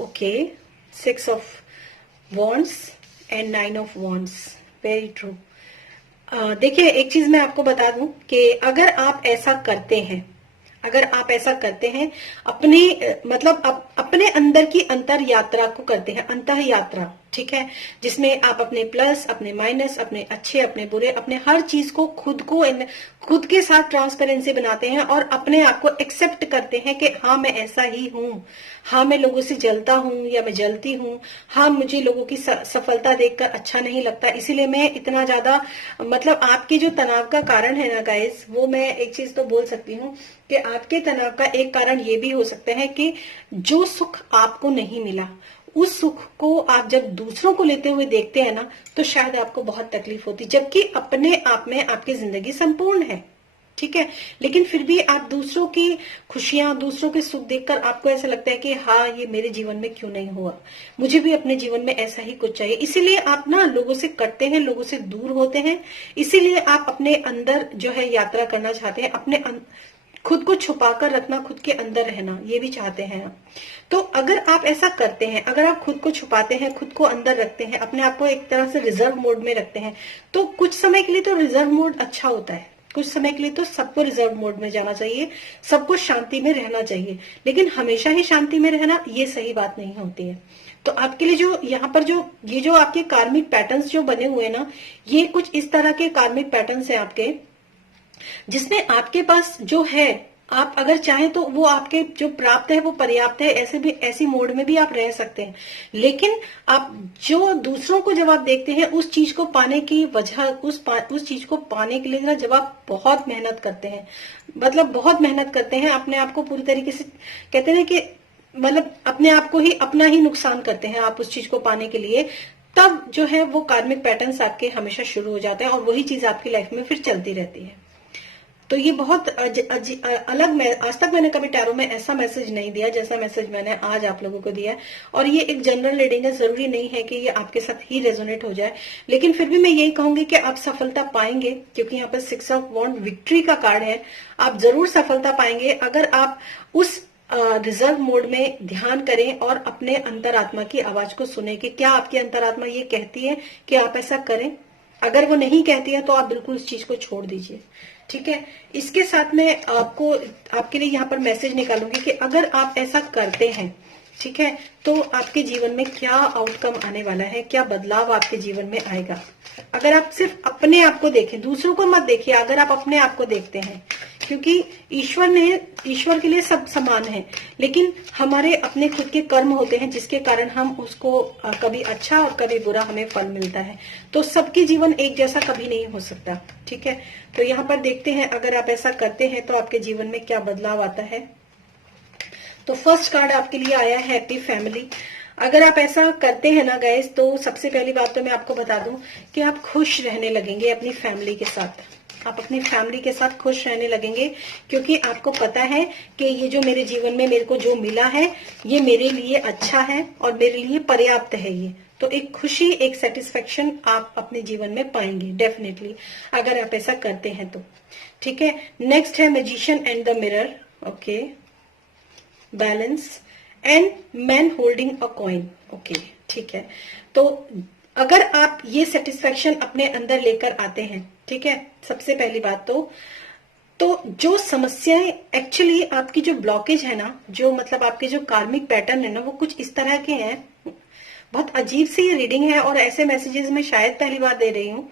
Okay, 6 of wands and 9 of wands, very true. देखिए एक चीज मैं आपको बता दूं कि अगर आप ऐसा करते हैं, अगर आप ऐसा करते हैं अपने मतलब अब अपने अंदर की अंतर यात्रा को करते हैं, अंतर यात्रा, ठीक है, जिसमें आप अपने प्लस, अपने माइनस, अपने अच्छे, अपने बुरे, अपने हर चीज को खुद के साथ ट्रांसपेरेंसी बनाते हैं और अपने आप को एक्सेप्ट करते हैं कि हाँ मैं ऐसा ही हूँ, हाँ मैं लोगों से जलता हूँ या मैं जलती हूँ, हाँ मुझे लोगों की सफलता देखकर अच्छा नहीं लगता, इसीलिए मैं इतना ज्यादा, मतलब आपके जो तनाव का कारण है ना गाइस, वो मैं एक चीज तो बोल सकती हूँ कि आपके तनाव का एक कारण ये भी हो सकता है कि जो सुख आपको नहीं मिला, उस सुख को आप जब दूसरों को लेते हुए देखते हैं ना, तो शायद आपको बहुत तकलीफ होती, जबकि अपने आप में आपकी जिंदगी संपूर्ण है, ठीक है, लेकिन फिर भी आप दूसरों की खुशियां, दूसरों के सुख देखकर आपको ऐसा लगता है कि हाँ ये मेरे जीवन में क्यों नहीं हुआ, मुझे भी अपने जीवन में ऐसा ही कुछ चाहिए, इसीलिए आप ना लोगों से कटते हैं, लोगों से दूर होते हैं, इसीलिए आप अपने अंदर जो है यात्रा करना चाहते हैं, अपने खुद को छुपाकर रखना, खुद के अंदर रहना, ये भी चाहते हैं आप। तो अगर आप ऐसा करते हैं, अगर आप खुद को छुपाते हैं, खुद को अंदर रखते हैं, अपने आप को एक तरह से रिजर्व मोड में रखते हैं, तो कुछ समय के लिए तो रिजर्व मोड अच्छा होता है, कुछ समय के लिए तो सबको रिजर्व मोड में जाना चाहिए, सबको शांति में रहना चाहिए, लेकिन हमेशा ही शांति में रहना ये सही बात नहीं होती है। तो आपके लिए जो यहाँ पर जो ये जो आपके कार्मिक पैटर्न्स जो बने हुए हैं ना, ये कुछ इस तरह के कार्मिक पैटर्न्स हैं आपके, जिसमें आपके पास जो है, आप अगर चाहें तो वो आपके जो प्राप्त है वो पर्याप्त है, ऐसे भी ऐसी मोड में भी आप रह सकते हैं, लेकिन आप जो दूसरों को जब आप देखते हैं उस चीज को पाने की वजह, उस चीज को पाने के लिए ना जब आप बहुत मेहनत करते हैं, मतलब बहुत मेहनत करते हैं, अपने आप को पूरी तरीके से कहते हैं कि मतलब अपने आप को ही अपना ही नुकसान करते हैं आप उस चीज को पाने के लिए, तब जो है वो कार्मिक पैटर्न्स आपके हमेशा शुरू हो जाते हैं और वही चीज आपकी लाइफ में फिर चलती रहती है। तो ये बहुत अलग, आज तक मैंने कभी टैरो में ऐसा मैसेज नहीं दिया जैसा मैसेज मैंने आज आप लोगों को दिया है, और ये एक जनरल रीडिंग है, जरूरी नहीं है कि ये आपके साथ ही रेजोनेट हो जाए, लेकिन फिर भी मैं यही कहूंगी कि आप सफलता पाएंगे, क्योंकि यहाँ पर 6 ऑफ वॉन्ड विक्ट्री का कार्ड है, आप जरूर सफलता पाएंगे अगर आप उस रिजर्व मोड में ध्यान करें और अपने अंतरात्मा की आवाज को सुने कि क्या आपकी अंतरात्मा ये कहती है कि आप ऐसा करें। अगर वो नहीं कहती है तो आप बिल्कुल इस चीज को छोड़ दीजिए, ठीक है। इसके साथ में आपके लिए यहाँ पर मैसेज निकालूंगी कि अगर आप ऐसा करते हैं, ठीक है, तो आपके जीवन में क्या आउटकम आने वाला है, क्या बदलाव आपके जीवन में आएगा। अगर आप सिर्फ अपने आप को देखें, दूसरों को मत देखिए, अगर आप अपने आप को देखते हैं, क्योंकि ईश्वर के लिए सब समान है, लेकिन हमारे अपने खुद के कर्म होते हैं जिसके कारण हम उसको कभी अच्छा और कभी बुरा हमें फल मिलता है, तो सबके जीवन एक जैसा कभी नहीं हो सकता, ठीक है। तो यहाँ पर देखते हैं अगर आप ऐसा करते हैं तो आपके जीवन में क्या बदलाव आता है। तो फर्स्ट कार्ड आपके लिए आया है हैप्पी फैमिली। अगर आप ऐसा करते हैं ना गाइस, तो सबसे पहली बात तो मैं आपको बता दूं कि आप खुश रहने लगेंगे अपनी फैमिली के साथ, आप अपनी फैमिली के साथ खुश रहने लगेंगे, क्योंकि आपको पता है कि ये जो मेरे जीवन में मेरे को जो मिला है ये मेरे लिए अच्छा है और मेरे लिए पर्याप्त है, ये तो एक खुशी, एक सेटिस्फेक्शन आप अपने जीवन में पाएंगे डेफिनेटली, अगर आप ऐसा करते हैं तो, ठीक है। नेक्स्ट है magician and the mirror, okay, balance and man holding a coin, okay, ठीक है। तो अगर आप ये सेटिस्फेक्शन अपने अंदर लेकर आते हैं, ठीक है, सबसे पहली बात तो जो समस्याएं एक्चुअली आपकी जो ब्लॉकेज है ना, जो मतलब आपके जो कार्मिक पैटर्न है ना, वो कुछ इस तरह के हैं। बहुत अजीब सी ये रीडिंग है और ऐसे मैसेजेस मैं शायद पहली बार दे रही हूँ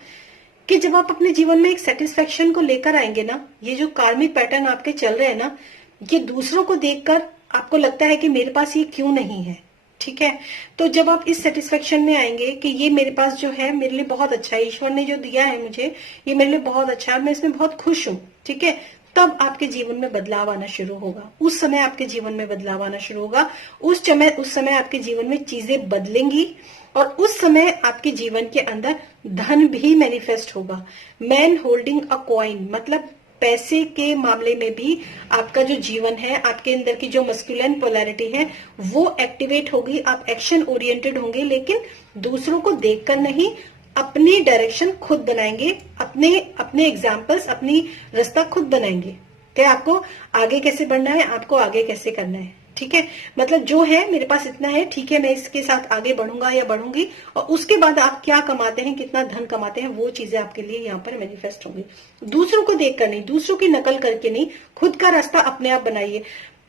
कि जब आप अपने जीवन में एक सेटिस्फेक्शन को लेकर आएंगे ना, ये जो कार्मिक पैटर्न आपके चल रहे हैं ना, ये दूसरों को देखकर आपको लगता है कि मेरे पास ये क्यों नहीं है, ठीक है। तो जब आप इस सेटिस्फेक्शन में आएंगे कि ये मेरे पास जो है मेरे लिए बहुत अच्छा है, ईश्वर ने जो दिया है मुझे ये मेरे लिए बहुत अच्छा है, मैं इसमें बहुत खुश हूँ, ठीक है, तब आपके जीवन में बदलाव आना शुरू होगा। उस समय आपके जीवन में बदलाव आना शुरू होगा, उस समय आपके जीवन में चीजें बदलेंगी और उस समय आपके जीवन के अंदर धन भी मैनिफेस्ट होगा। मैन होल्डिंग अ कॉइन मतलब पैसे के मामले में भी आपका जो जीवन है, आपके अंदर की जो मस्कुलिन पोलैरिटी है वो एक्टिवेट होगी, आप एक्शन ओरिएंटेड होंगे, लेकिन दूसरों को देखकर नहीं, अपनी डायरेक्शन खुद बनाएंगे, अपने एग्जाम्पल्स, अपनी रास्ता खुद बनाएंगे कि आपको आगे कैसे बढ़ना है, आपको आगे कैसे करना है, ठीक है। मतलब जो है मेरे पास इतना है, ठीक है, मैं इसके साथ आगे बढ़ूंगा या बढ़ूंगी, और उसके बाद आप क्या कमाते हैं, कितना धन कमाते हैं, वो चीजें आपके लिए यहाँ पर मैनिफेस्ट होंगी। दूसरों को देखकर नहीं, दूसरों की नकल करके नहीं, खुद का रास्ता अपने आप बनाइए।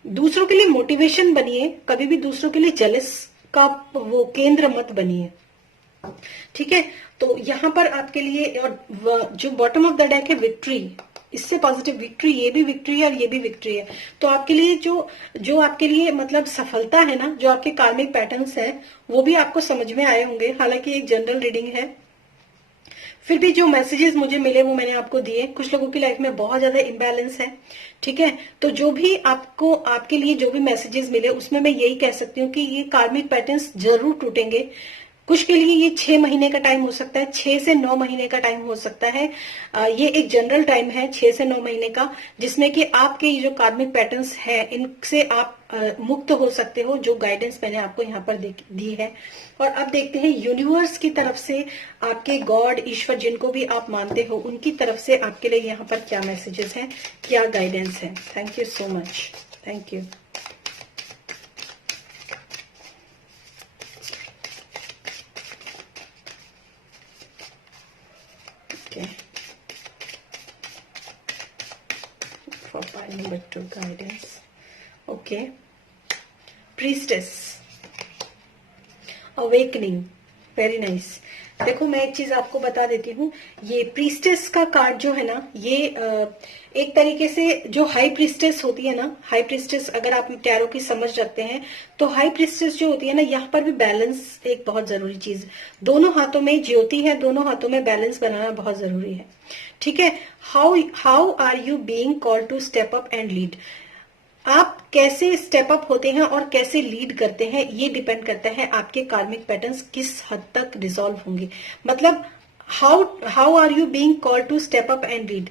दूसरों के लिए मोटिवेशन बनिए, कभी भी दूसरों के लिए जेलस का वो केंद्र मत बनिए, ठीक है। तो यहाँ पर आपके लिए, और जो बॉटम ऑफ द डेक है विक्ट्री, इससे पॉजिटिव विक्ट्री, ये भी विक्ट्री है और ये भी विक्ट्री है। तो आपके लिए जो जो आपके लिए मतलब सफलता है ना, जो आपके कार्मिक पैटर्न्स है, वो भी आपको समझ में आए होंगे। हालांकि एक जनरल रीडिंग है, फिर भी जो मैसेजेस मुझे मिले वो मैंने आपको दिए। कुछ लोगों की लाइफ में बहुत ज्यादा इम्बैलेंस है, ठीक है। तो जो भी आपको, आपके लिए जो भी मैसेजेस मिले, उसमें मैं यही कह सकती हूँ कि ये कार्मिक पैटर्न्स जरूर टूटेंगे। कुछ के लिए ये 6 महीने का टाइम हो सकता है, 6 से 9 महीने का टाइम हो सकता है। ये एक जनरल टाइम है 6 से 9 महीने का, जिसमें कि आपके ये जो कार्मिक पैटर्न्स है इनसे आप मुक्त हो सकते हो, जो गाइडेंस मैंने आपको यहाँ पर दी है। और अब देखते हैं यूनिवर्स की तरफ से, आपके गॉड, ईश्वर, जिनको भी आप मानते हो, उनकी तरफ से आपके लिए यहाँ पर क्या मैसेजेस हैं, क्या गाइडेंस है। Thank you so much, thank you. Okay. For pile number 2 guidance. Okay. Priestess. Awakening. Very nice. देखो मैं एक चीज आपको बता देती हूँ, ये प्रीस्टेस का कार्ड जो है ना, ये एक तरीके से जो हाई प्रीस्टेस होती है ना, हाई प्रीस्टेस अगर आप टैरो की समझ रखते हैं तो हाई प्रीस्टेस जो होती है ना, यहाँ पर भी बैलेंस एक बहुत जरूरी चीज। दोनों हाथों में ज्योति है, दोनों हाथों में बैलेंस बनाना बहुत जरूरी है, ठीक है। How are you being called to step up and lead. आप कैसे स्टेप अप होते हैं और कैसे लीड करते हैं, ये डिपेंड करता है आपके कार्मिक पैटर्न्स किस हद तक रिजॉल्व होंगे। मतलब how are you being called to step up and lead.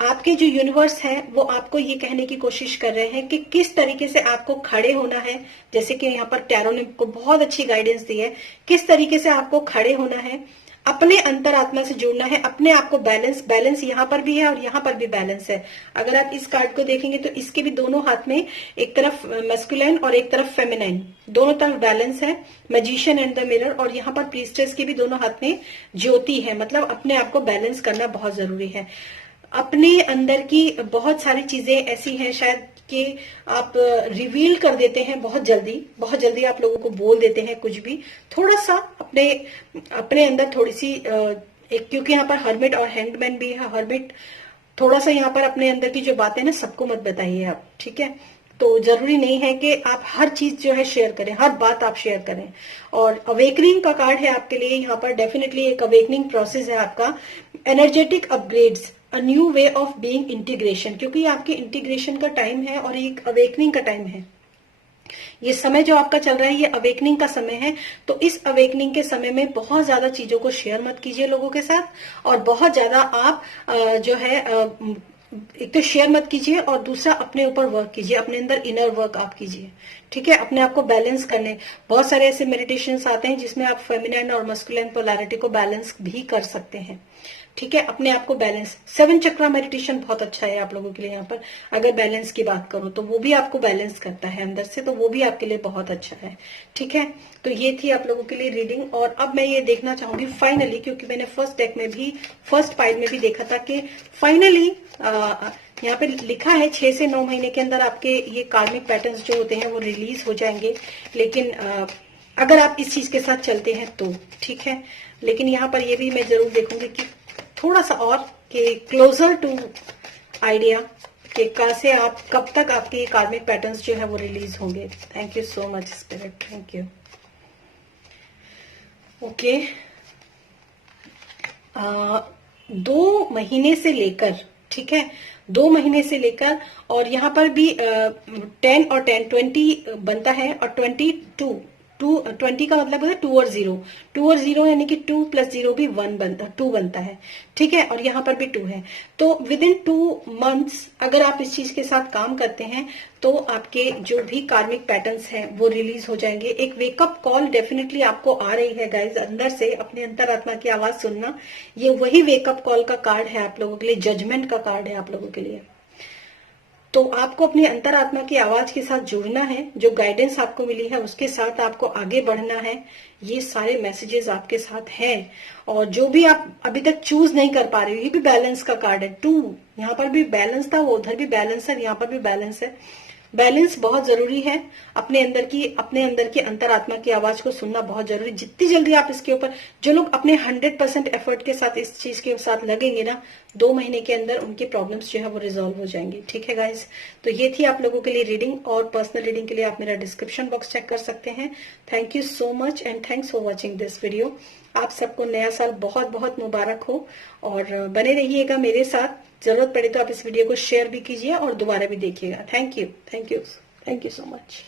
आपके जो यूनिवर्स है वो आपको ये कहने की कोशिश कर रहे हैं कि किस तरीके से आपको खड़े होना है। जैसे कि यहाँ पर टैरो ने को बहुत अच्छी गाइडेंस दी है, किस तरीके से आपको खड़े होना है, अपने अंतरात्मा से जुड़ना है, अपने आप को बैलेंस यहाँ पर भी है और यहाँ पर भी बैलेंस है। अगर आप इस कार्ड को देखेंगे तो इसके भी दोनों हाथ में एक तरफ मैस्कुलाइन और एक तरफ फेमिनाइन, दोनों तरफ बैलेंस है। मैजिशियन एंड द मिरर, और यहाँ पर प्रीस्टेस के भी दोनों हाथ में ज्योति है। मतलब अपने आप को बैलेंस करना बहुत जरूरी है। अपने अंदर की बहुत सारी चीजें ऐसी हैं शायद कि आप रिवील कर देते हैं बहुत जल्दी आप लोगों को बोल देते हैं कुछ भी। थोड़ा सा अपने अंदर थोड़ी सी एक, क्योंकि यहाँ पर हर्मिट और हैंगमैन भी है। हर्मिट थोड़ा सा यहाँ पर अपने अंदर की जो बातें ना सबको मत बताइए आप, ठीक है। तो जरूरी नहीं है कि आप हर चीज जो है शेयर करें, हर बात आप शेयर करें। और अवेकनिंग का कार्ड है आपके लिए यहाँ पर, डेफिनेटली एक अवेकनिंग प्रोसेस है आपका। Energetic upgrades, a new way of being, integration, क्योंकि आपके इंटीग्रेशन का टाइम है और एक अवेकनिंग का टाइम है। ये समय जो आपका चल रहा है ये अवेकनिंग का समय है। तो इस अवेकनिंग के समय में बहुत ज्यादा चीजों को शेयर मत कीजिए लोगों के साथ, और बहुत ज्यादा आप जो है एक तो शेयर मत कीजिए, और दूसरा अपने ऊपर वर्क कीजिए, अपने अंदर इनर वर्क आप कीजिए, ठीक है। अपने आप को बैलेंस करने बहुत सारे ऐसे मेडिटेशंस आते हैं जिसमें आप फेमिनाइन और मस्कुलिन पोलैरिटी को बैलेंस भी कर सकते हैं, ठीक है। अपने आप को बैलेंस, 7 चक्रा मेडिटेशन बहुत अच्छा है आप लोगों के लिए। यहाँ पर अगर बैलेंस की बात करूं तो वो भी आपको बैलेंस करता है अंदर से, तो वो भी आपके लिए बहुत अच्छा है, ठीक है। तो ये थी आप लोगों के लिए रीडिंग। और अब मैं ये देखना चाहूंगी फाइनली, क्योंकि मैंने फर्स्ट डेक में भी, फर्स्ट पाइल में भी देखा था कि फाइनली यहाँ पे लिखा है 6 से 9 महीने के अंदर आपके ये कार्मिक पैटर्न्स जो होते हैं वो रिलीज हो जाएंगे। लेकिन अगर आप इस चीज के साथ चलते हैं तो ठीक है। लेकिन यहाँ पर ये भी मैं जरूर देखूंगी कि थोड़ा सा और कि क्लोजर टू आइडिया कि कैसे आप, कब तक आपके ये कार्मिक पैटर्न्स जो है वो रिलीज होंगे। Thank you so much spirit, thank you. Okay, 2 महीने से लेकर, ठीक है, 2 महीने से लेकर, और यहाँ पर भी 10 और 10 20 बनता है, और 20 का मतलब है 2 और 0, 2 और 0 यानी कि 2 + 0 भी 2 बनता है, ठीक है। और यहाँ पर भी 2 है। तो विद इन 2 मंथ्स अगर आप इस चीज के साथ काम करते हैं तो आपके जो भी कार्मिक पैटर्न्स हैं वो रिलीज हो जाएंगे। एक वेकअप कॉल डेफिनेटली आपको आ रही है गाइज, अंदर से अपने अंतरात्मा की आवाज सुनना, ये वही वेकअप कॉल का कार्ड है आप लोगों के लिए, जजमेंट का कार्ड है आप लोगों के लिए। तो आपको अपनी अंतरात्मा की आवाज के साथ जुड़ना है, जो गाइडेंस आपको मिली है उसके साथ आपको आगे बढ़ना है। ये सारे मैसेजेस आपके साथ हैं, और जो भी आप अभी तक चूज नहीं कर पा रहे हो, ये भी बैलेंस का कार्ड है। 2 यहाँ पर भी बैलेंस था, वो उधर भी बैलेंस है, यहाँ पर भी बैलेंस है। बैलेंस बहुत जरूरी है। अपने अंदर की अंतरात्मा की आवाज को सुनना बहुत जरूरी। जितनी जल्दी आप इसके ऊपर, जो लोग अपने 100% एफर्ट के साथ इस चीज के साथ लगेंगे ना, 2 महीने के अंदर उनकी प्रॉब्लम्स जो है वो रिजॉल्व हो जाएंगी। ठीक है गाइज, तो ये थी आप लोगों के लिए रीडिंग, और पर्सनल रीडिंग के लिए आप मेरा डिस्क्रिप्शन बॉक्स चेक कर सकते हैं। Thank you so much and thanks for watching this video. आप सबको नया साल बहुत बहुत मुबारक हो, और बने रहिएगा मेरे साथ। जरूरत पड़े तो आप इस वीडियो को शेयर भी कीजिए और दोबारा भी देखिएगा। Thank you, thank you, thank you so much.